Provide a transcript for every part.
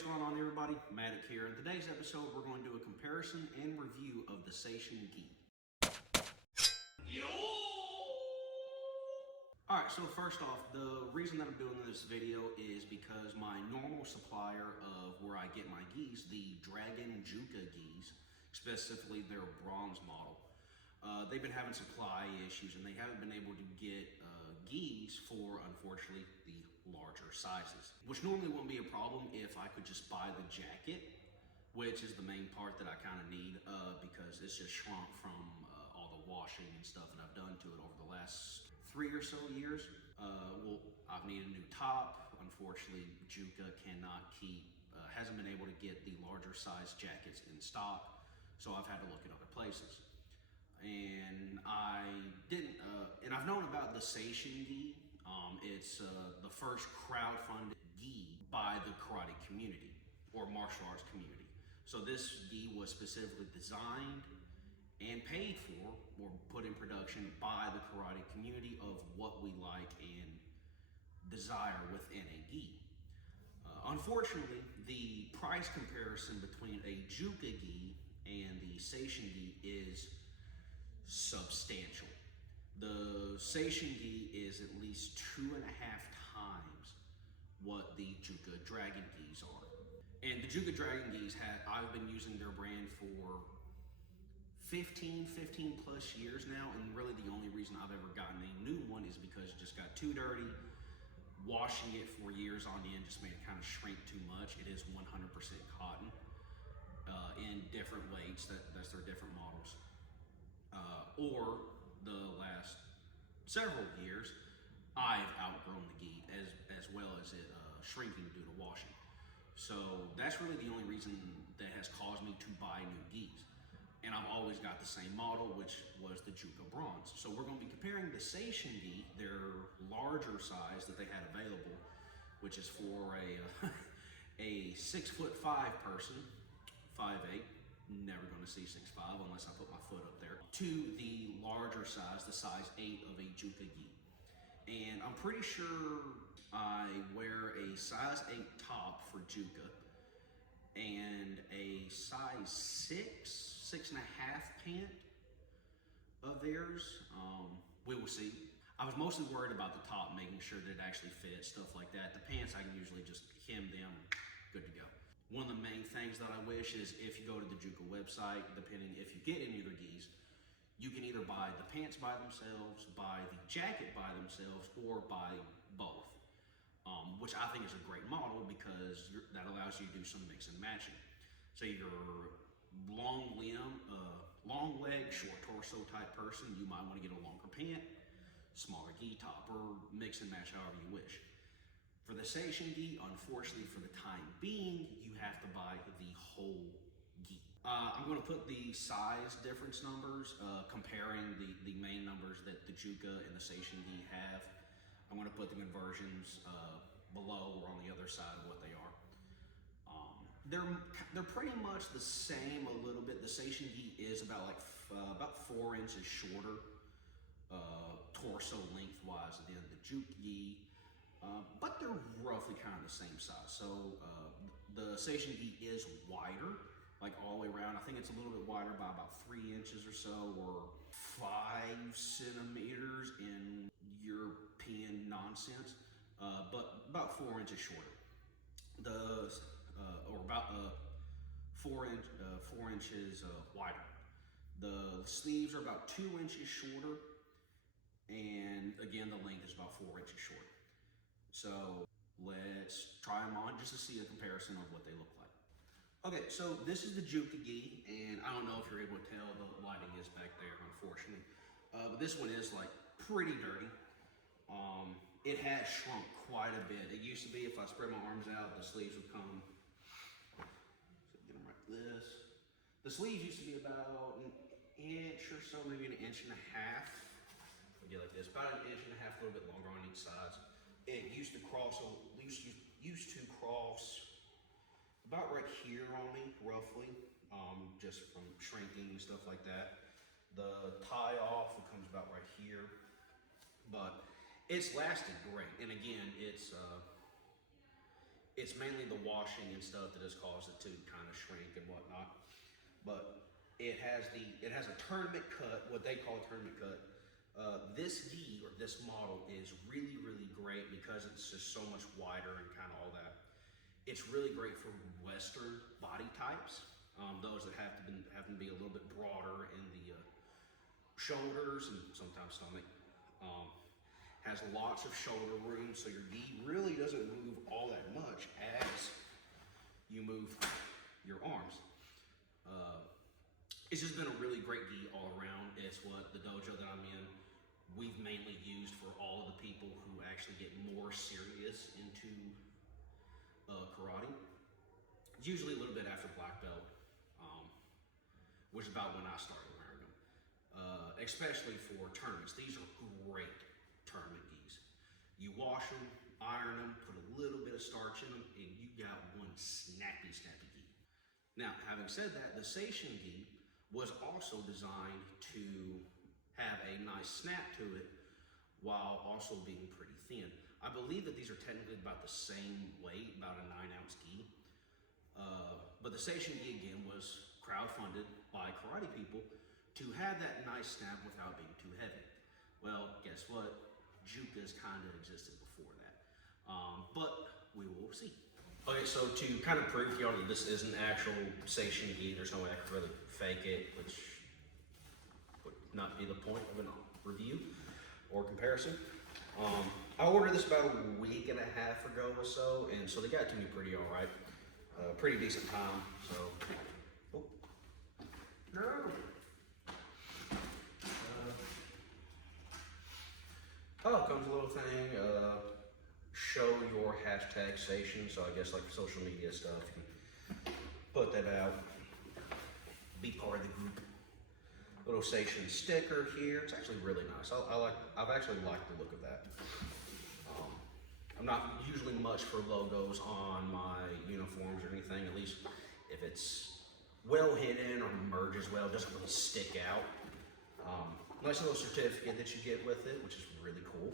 what's going on everybody? Matic here. In today's episode, we're going to do a comparison and review of the Seishin gi. Alright, so first off, the reason that I'm doing this video is because my normal supplier of where I get my gis, the Dragon Juka gis, specifically their bronze model, they've been having supply issues and they haven't been able to get gis for, unfortunately, the larger sizes. Which normally wouldn't be a problem if I could just buy the jacket, which is the main part that I kind of need because it's just shrunk from all the washing and stuff that I've done to it over the last 3 or so years. Well, I've needed a new top. Unfortunately, Juka cannot keep, hasn't been able to get the larger size jackets in stock, so I've had to look at other places. And I didn't, and I've known about the Seishin gi. It's the first crowdfunded gi by the karate community or martial arts community. So this gi was specifically designed and paid for or put in production by the karate community of what we like and desire within a gi. Unfortunately, the price comparison between a Juka gi and the Seishin gi is substantial. The Seishin gi is at least 2.5 times what the Juka Dragon gis are. And the Juka Dragon gis, I've been using their brand for 15 plus years now, and really the only reason I've ever gotten a new one is because it just got too dirty. Washing it for years on end just made it kind of shrink too much. It is 100% cotton in different weights, that's their different models. Or the last several years, I've outgrown the gi as well as it shrinking due to washing. So that's really the only reason that has caused me to buy new gis. And I've always got the same model, which was the Juka Bronze. So we're going to be comparing the Seishin gi, their larger size that they had available, which is for a 6'5" person, 5'8". Never going to see 6'5" unless I put my foot up there, to the larger size, the size 8 of a Juka gi. And I'm pretty sure I wear a size 8 top for Juka and a size 6.5 pant of theirs. We will see. I was mostly worried about the top, making sure that it actually fits, stuff like that. The pants, I can usually just hem them, good to go. One of the main things that I wish is if you go to the Juka website, depending if you get any of their gis, you can either buy the pants by themselves, buy the jacket by themselves, or buy both. Which I think is a great model because that allows you to do some mix and matching. So you're long limb, long leg, short torso type person, you might want to get a longer pant, smaller gi top, or mix and match however you wish. For the Seishin gi, unfortunately for the time being, you have to buy the whole gi. I'm going to put the size difference numbers, comparing the main numbers that the Juka and the Seishin gi have. I'm going to put them in versions below or on the other side of what they are. They're pretty much the same a little bit. The Seishin gi is about 4 inches shorter torso lengthwise than the Juka gi, but they're roughly kind of the same size. So the Seishin gi is wider, like all the way around. I think it's a little bit wider by about 3 inches or so, or 5 centimeters in European nonsense, but about 4 inches shorter. Or about 4 inches wider. The sleeves are about 2 inches shorter, and again, the length is about 4 inches shorter. So let's try them on just to see a comparison of what they look like. Okay, so this is the Juka gi, and I don't know if you're able to tell, the lighting is back there, unfortunately. But this one is like pretty dirty. It has shrunk quite a bit. It used to be if I spread my arms out, the sleeves would come, so get them like this. The sleeves used to be about an inch or so, maybe an inch and a half. I'll get like this, about an inch and a half, a little bit longer on each side. It used to cross, about right here on me, roughly, just from shrinking and stuff like that. The tie off, it comes about right here, but it's lasted great. And again, it's it's mainly the washing and stuff that has caused it to kind of shrink and whatnot. But it has a tournament cut, what they call a tournament cut. This gi, or this model, is really, really great because it's just so much wider and kind of all that. It's really great for Western body types, those that have to be a little bit broader in the shoulders and sometimes stomach. Has lots of shoulder room, so your gi really doesn't move all that much as you move your arms. It's just been a really great gi all around. It's what the dojo that I'm in, we've mainly used for all of the people who actually get more serious into karate. It's usually a little bit after black belt, which is about when I started wearing them. Especially for tournaments. These are great tournament gis. You wash them, iron them, put a little bit of starch in them, and you got one snappy gi. Now, having said that, the Seishin gi was also designed to have a nice snap to it while also being pretty thin. I believe that these are technically about the same weight, about a 9-ounce gi. But the Seishin gi again was crowdfunded by karate people to have that nice snap without being too heavy. Well, guess what? Jukas kind of existed before that. But we will see. Okay, so to kind of prove to y'all that this is an actual Seishin gi, there's no way I could really fake it, which would not be the point of a review or comparison. I ordered this about a week and a half ago or so, and so they got it to me pretty all right. Pretty decent time, so. Oh. No. Oh, comes a little thing, show your hashtag Seishin, so I guess like social media stuff, you can put that out, be part of the group. Little Seishin sticker here, it's actually really nice. I've actually liked the look of that. I'm not usually much for logos on my uniforms or anything, at least if it's well hidden or merges well, it doesn't really stick out. Nice little certificate that you get with it, which is really cool.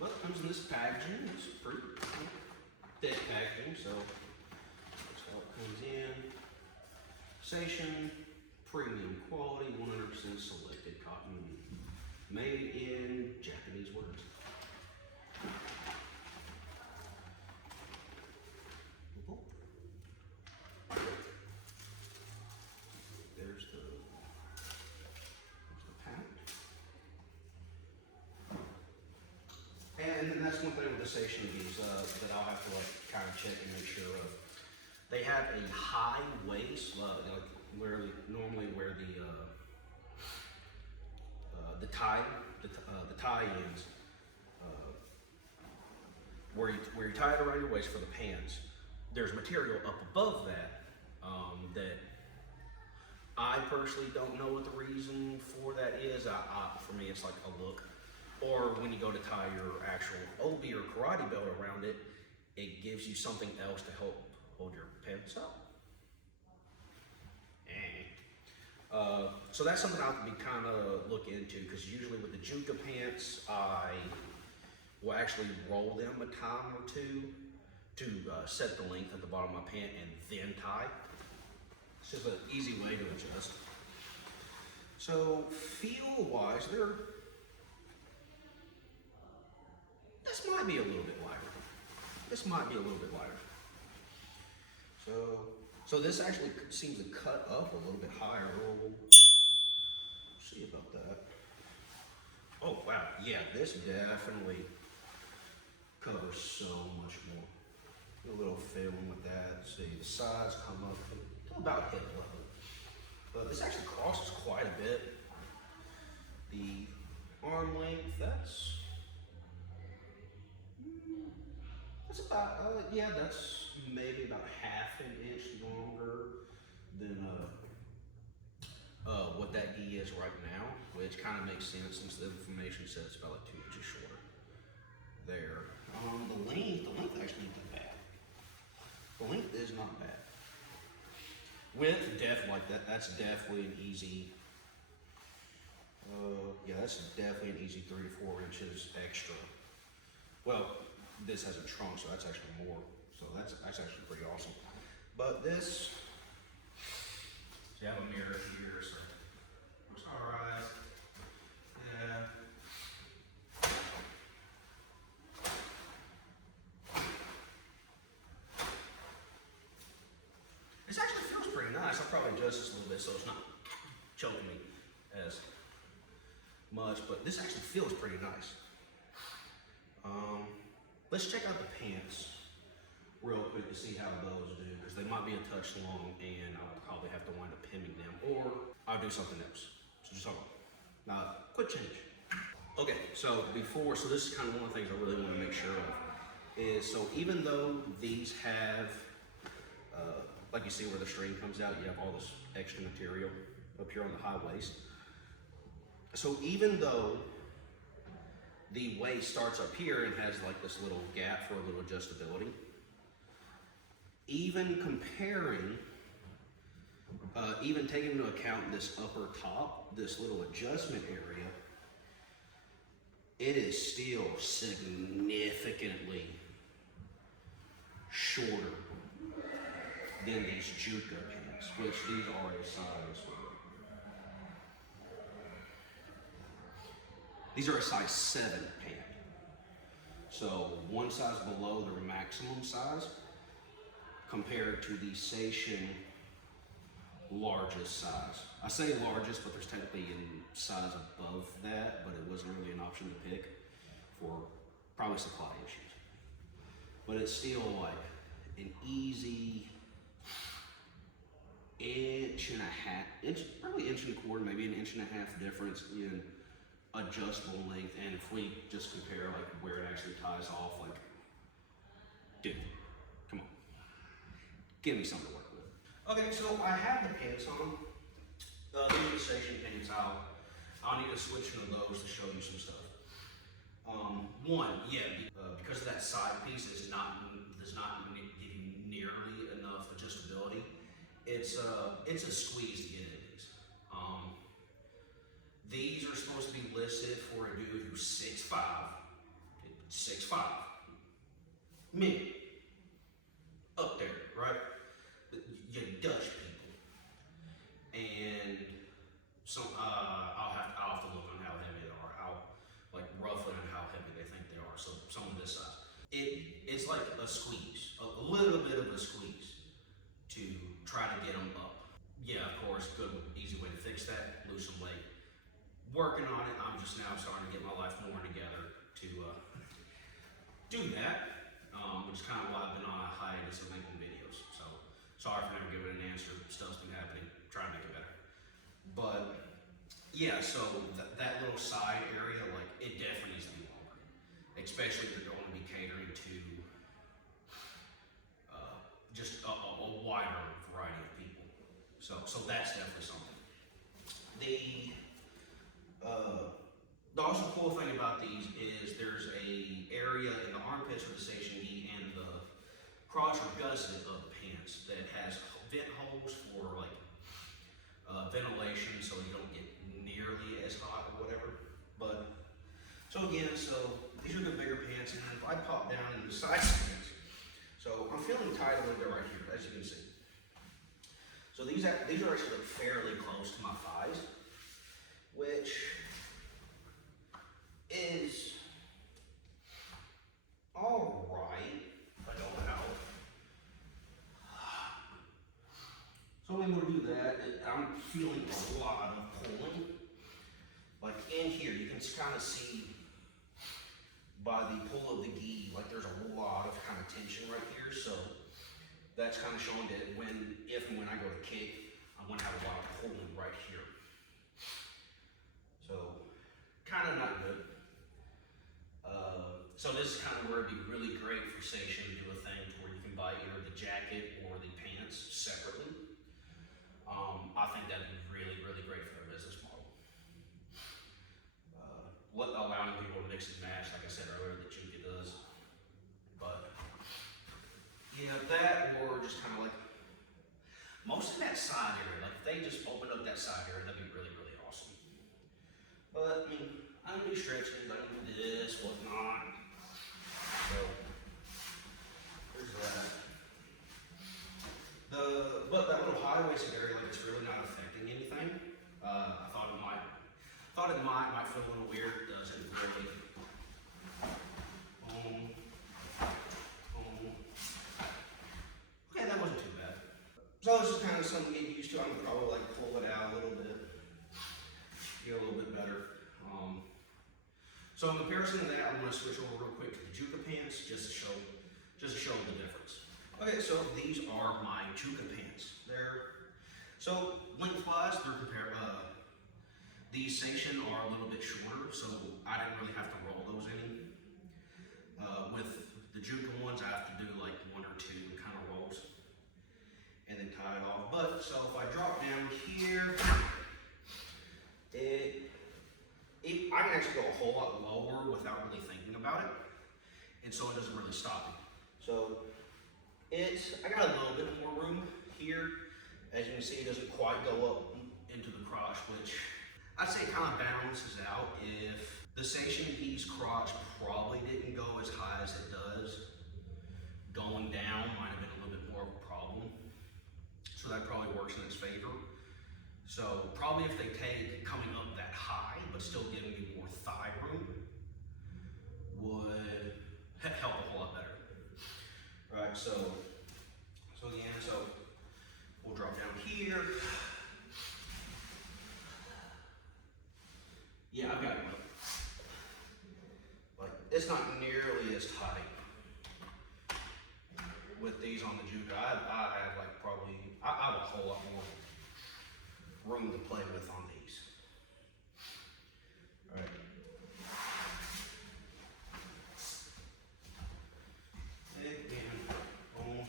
Well, it comes in this packaging. It's pretty thick packaging, so that's how it comes in. Seishin, premium quality, 100% selected cotton, made in Japanese words. There's the pack. And that's one thing with the Seishin gis that I'll have to kind of check and make sure of. They have a high waist, like where normally where the tie ends, where you tie it around your waist for the pants. There's material up above that that I personally don't know what the reason for that is. For me, it's like a look. Or when you go to tie your actual obi or karate belt around it, it gives you something else to help hold your pants up. So that's something I'll be kind of look into, because usually with the Juka pants, I will actually roll them a time or two to set the length at the bottom of my pant and then tie. It's just an easy way to adjust. So feel-wise, this might be a little bit lighter. So this actually seems to cut up a little bit higher. We'll see about that. Oh wow, yeah, this definitely covers so much more. A little feeling with that. See, the sides come up to about hip level. But this actually crosses quite a bit. The arm length, that's about, that's maybe about half an inch longer than what that gi is right now, which kind of makes sense since the information says it's about like 2 inches shorter there. The length actually isn't bad. The length is not bad. Width, that's definitely an easy, yeah, that's definitely an easy 3 to 4 inches extra. Well, this has a trunk, so that's actually more. So that's actually pretty awesome. But this, so you have a mirror here, so looks all right. Yeah. This actually feels pretty nice. I'll probably adjust this a little bit so it's not choking me as much, but this actually feels pretty nice. Let's check out the pants real quick to see how those do, because they might be a touch long and I'll probably have to wind up hemming them, or I'll do something else. So just hold on. Quick change. Okay, so this is kind of one of the things I really want to make sure of, is so even though these have, like you see where the string comes out, you have all this extra material up here on the high waist. So even though the waist starts up here and has like this little gap for a little adjustability, even comparing, even taking into account this upper top, this little adjustment area, it is still significantly shorter than these Juka pants, which these are a size. These are a size 7 pant. So one size below their maximum size compared to the Seishin largest size. I say largest, but there's technically a size above that, but it wasn't really an option to pick for probably supply issues. But it's still like an easy inch and a half, probably inch and a quarter, maybe an inch and a half difference in adjustable length. And if we just compare like where it actually ties off, like, dude, come on, give me something to work with. Okay, so I have the pants on. These are the Seishin pants. I'll need to switch into those to show you some stuff. Because that side piece does not give you nearly enough adjustability. It's a squeeze to get into these. These are supposed to be listed for a dude who's 6'5", 6'5", me, up there, right? You Dutch people, and some I'll have to look on how heavy they are, roughly on how heavy they think they are. So some of this size, it's like a squeeze, a little bit of a squeeze to try to get them up. Yeah, of course, good easy way to fix that, lose some weight. Working on it. I'm just now starting to get my life more together to do that, which is kind of why I've been on a hiatus of making videos. So sorry for never giving an answer. Stuff's been happening. Trying to make it better. But yeah, so that little side area, like, it definitely needs to be longer, especially if you're going to be catering to just a wider variety of people. So that's definitely something. The also cool thing about these is there's a area in the armpits for the Seishin gi and the crotch or gusset of the pants that has vent holes for like ventilation, so you don't get nearly as hot or whatever. But so again, these are the bigger pants, and then if I pop down into the side pants, so I'm feeling tight a little bit right here, as you can see. So these are actually fairly close to my thighs, which is all right. I don't know. So I'm able to do that. I'm feeling a lot of pulling. Like in here, you can kind of see by the pull of the gi, like there's a lot of kind of tension right here. So that's kind of showing that if and when I go to kick, I'm going to have a lot of pulling right here. So kind of not good. So this is kind of where it'd be really great for Seishin to do a thing to where you can buy either the jacket or the pants separately. I think that'd be really, really great for their business model. Allowing people to mix and match, like I said earlier, that Juka does. But yeah, that or just kind of like most of that side area. Like if they just opened up that side area, that'd be really, really awesome. But I mean, I can do stretches, I can do this, whatnot. So nice and airy, like it's really not affecting anything. I thought it might feel a little weird. It doesn't really. Okay, that wasn't too bad. So this is kind of something to get used to. I'm gonna probably like pull it out a little bit, get a little bit better. So in comparison to that, I'm gonna switch over real quick to the Juka pants just to show the difference. Okay, so these are my Juka pants. So lengthwise, these Seishin are a little bit shorter, so I didn't really have to roll those any. With the Juka ones, I have to do like 1 or 2 kind of rolls and then tie it off. But so if I drop down here, I can actually go a whole lot lower without really thinking about it, and so it doesn't really stop me. So I got a little bit more room here. As you can see, it doesn't quite go up into the crotch, which I'd say kind of balances out. If the Seishin geese crotch probably didn't go as high as it does, going down might have been a little bit more of a problem. So that probably works in its favor. So probably if they take coming up that high, but still giving me more thigh room, would help a whole lot better. Right, so again, we'll drop down here. Yeah, I've got it. Like, it's not nearly as tight with these on the Juka. I have like I have a whole lot more room to play with on these. All right. Again, boom.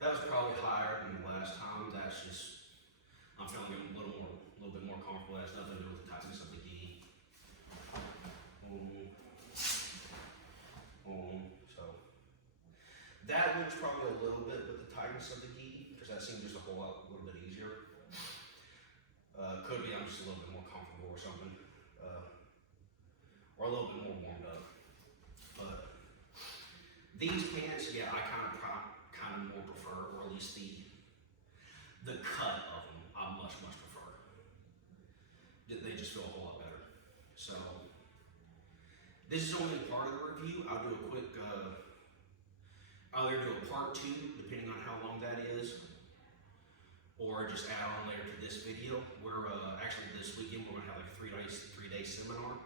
That was probably higher than the last time. That's just, I'm feeling a little bit more comfortable. It has nothing to do with the tightness of the gi. Boom. Boom. So that one's probably a little bit with the tightness of the gi, because that seems just a little bit easier. Could be I'm just a little bit more comfortable or something, or a little bit more warmed up. But these pants, yeah, I kind of more prefer, or at least the cut of them, I much prefer. They just feel a whole lot better. So this is only part of the review. I'll do a quick. I'll either do a part 2, depending on how long that is, or just add on later to this video. We're actually this weekend we're gonna have like a 3-day seminar,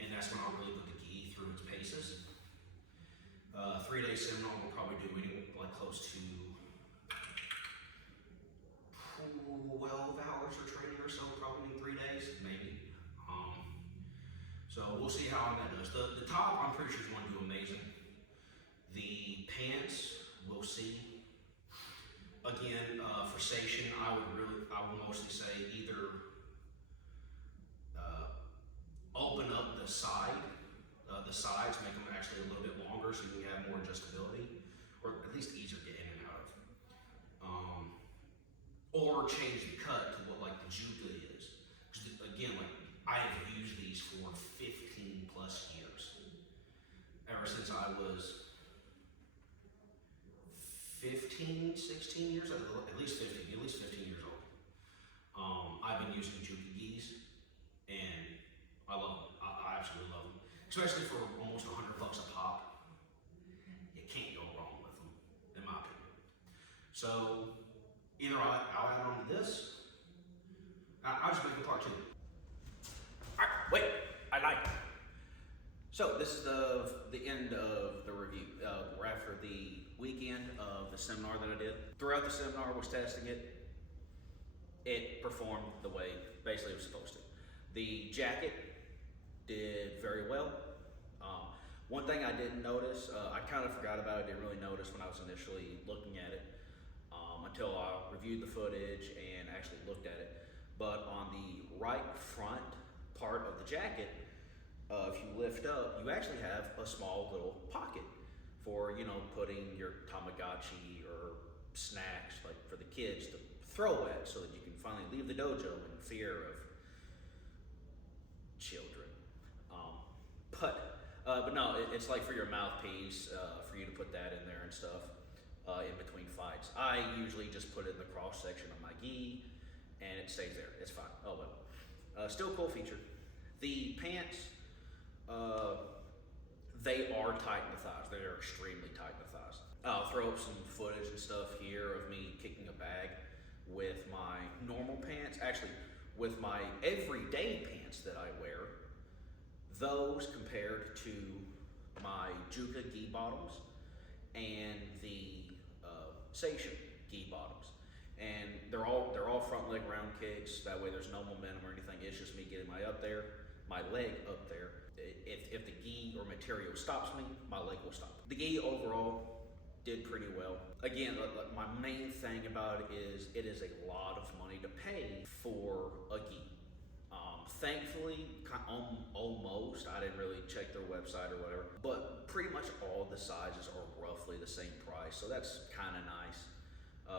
and that's when I'll really put the gi through its paces. 3-day seminar we'll probably do like close to 12 hours of training or so, probably in 3 days, maybe. So we'll see how that does. The top, I'm pretty sure is going to do amazing. The pants, we'll see. Again, for Seishin, I would mostly say either open up the sides, make them actually a little bit longer so you can have more adjustability, or at least easier to get in and out of. Or change the cut to what like the Juka is. Because again, like I have used these for 15 plus years. Ever since I was 15, 16 years, at least 15 years old. I've been using Juka gis, and I love them. I absolutely love them. Especially for almost $100 a pop. You can't go wrong with them, in my opinion. So either I'll add on to this, I'll just make a part 2. All right, wait, I lied. So this is the end of the review. We're after the weekend of the seminar that I did. Throughout the seminar, I was testing it. It performed the way basically it was supposed to. The jacket did very well. One thing I didn't notice, I kind of forgot about it, didn't really notice when I was initially looking at it, until I reviewed the footage and actually looked at it. But on the right front part of the jacket, if you lift up, you actually have a small little pocket for, putting your Tamagotchi or snacks, like for the kids to throw at, so that you can finally leave the dojo in fear of children. But no, it's like for your mouthpiece, for you to put that in there and stuff. in between fights. I usually just put it in the cross section of my gi and it stays there. It's fine. Oh well. Still a cool feature. The pants, they are tight in the thighs. They are extremely tight in the thighs. I'll throw up some footage and stuff here of me kicking a bag with my normal pants. Actually, with my everyday pants that I wear, those compared to my Juka gi bottoms and the Seishin gi bottoms. And they're all front leg round kicks. That way there's no momentum or anything. It's just me getting my leg up there. If the gi or material stops me, my leg will stop. The gi overall did pretty well. Again, my main thing about it is a lot of money to pay for a gi. Thankfully, almost, I didn't really check their website or whatever, but pretty much all the sizes are roughly the same price, so that's kind of nice.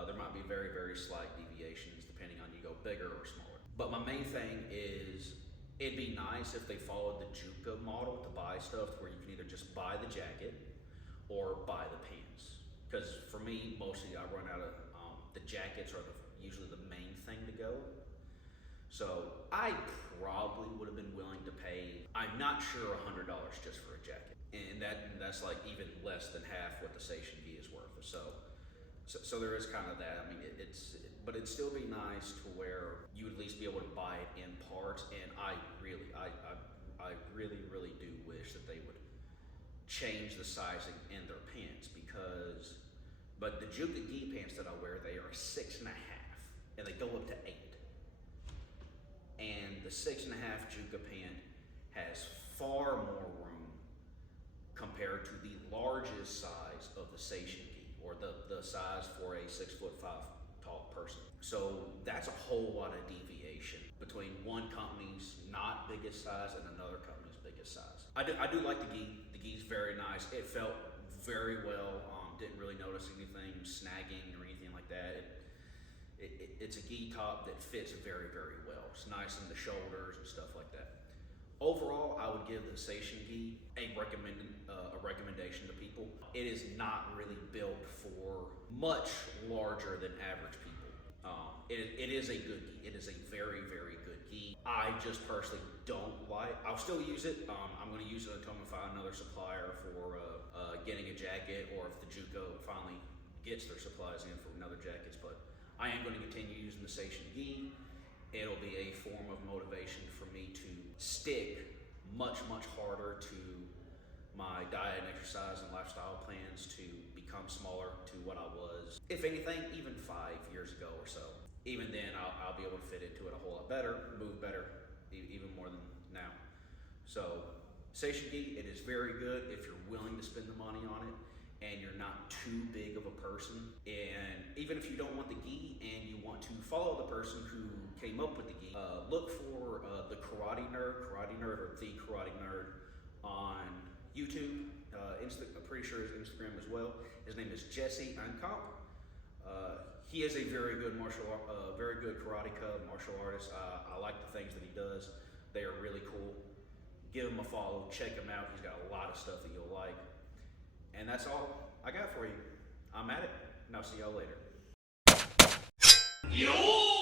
There might be very, very slight deviations depending on you go bigger or smaller. But my main thing is, it'd be nice if they followed the Juka model to buy stuff where you can either just buy the jacket or buy the pants. Because for me, mostly I run out of, the jackets are usually the main thing to go. So I probably would have been willing to pay, I'm not sure, $100 just for a jacket. And that's like even less than half what the Seishin gi is worth. So there is kind of that. I mean, but it'd still be nice to where you would at least be able to buy it in parts. And I really do wish that they would change the sizing in their pants but the Juka gi pants that I wear, they are 6.5 and they go up to 8. And the 6.5 Juka pant has far more room compared to the largest size of the Seishin gi, or the size for a 6'5" tall person. So that's a whole lot of deviation between one company's not biggest size and another company's biggest size. I do like the gi. The gi's very nice. It felt very well. Didn't really notice anything snagging or anything like that. It's a gi top that fits very, very well. It's nice in the shoulders and stuff like that. Overall, I would give the Seishin gi a recommendation to people. It is not really built for much larger than average people. It is a good gi. It is a very, very good gi. I just personally don't like. I'll still use it. I'm going to use it until I find another supplier for getting a jacket, or if the Juka finally gets their supplies in for another jackets. But I am going to continue using the Seishin gi. It'll be a form of motivation for me to stick much, much harder to my diet and exercise and lifestyle plans to become smaller to what I was, if anything, even 5 years ago or so. Even then, I'll be able to fit into it a whole lot better, move better, even more than now. So, Seishin gi, it is very good if you're willing to spend the money on it and you're not too big of a person. And even if you don't want the gi and you want to follow the person who came up with the gi, look for the Karate Nerd or the Karate Nerd on YouTube. I'm pretty sure his Instagram as well. His name is Jesse Uncomp. He is a very good karateka, martial artist. I like the things that he does. They are really cool. Give him a follow, check him out. He's got a lot of stuff that you'll like. And that's all I got for you. I'm at it, and I'll see y'all later. Yo!